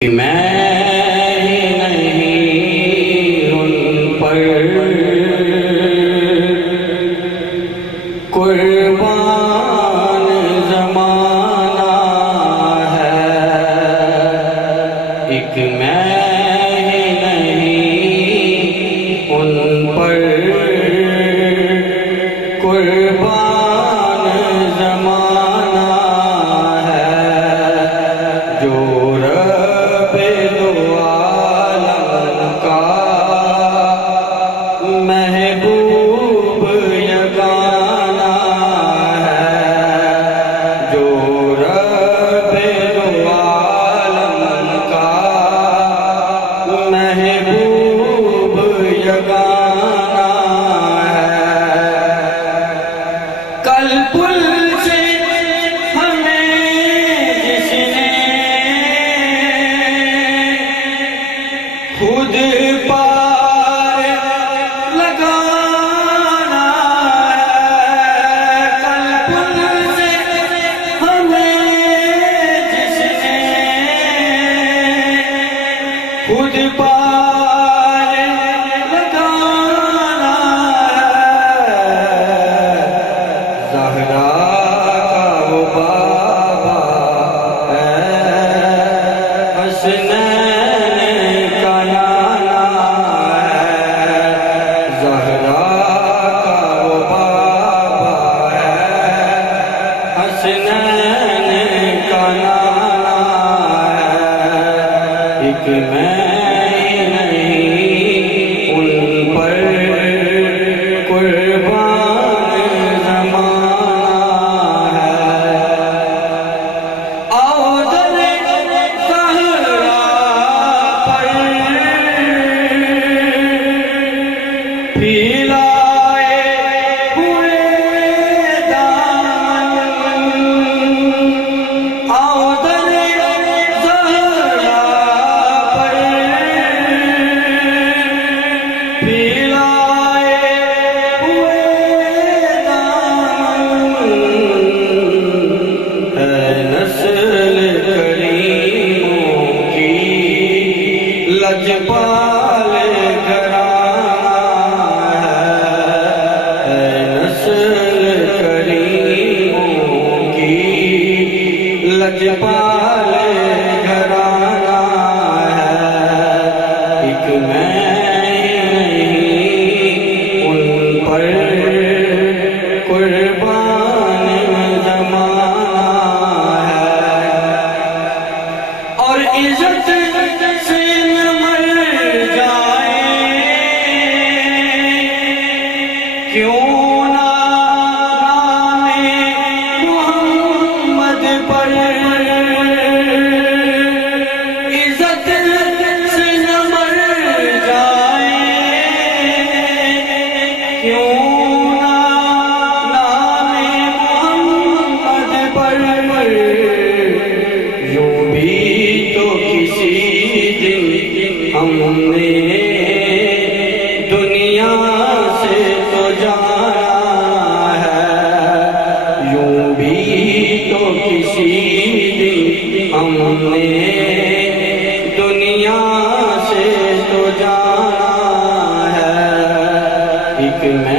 میں نہیں ان پر قربان زمانہ ہے، ایک میں نہیں ان پر قربان زمانہ ہے، جو محبوب یگانہ ہے، جو رب دو عالم کا محبوب یگانہ ہے۔ کل پل سے ہمیں جس نے خود خود پار لگانا ہے، زہرا کا وہ بابا ہے، حسنین کا نانا ہے، زہرا کا وہ بابا ہے، حسنین کا نانا ہے، ایک میں لجپال گھرانہ ہے، نسل کریموں کی لجپال گھرانہ ہے، ایک میں نہیں ان پر قربان زمانہ ہے، اور عزت سے کیوں نہ نام محمد پر عزت سے نہ مر جائے، کیوں نہ نام محمد پر، یوں بھی تو کسی دن ہم نے دنیا سے تو جانا ہے، یوں بھی تو کسی دن ہم نے دنیا سے تو جانا ہے، ایک میں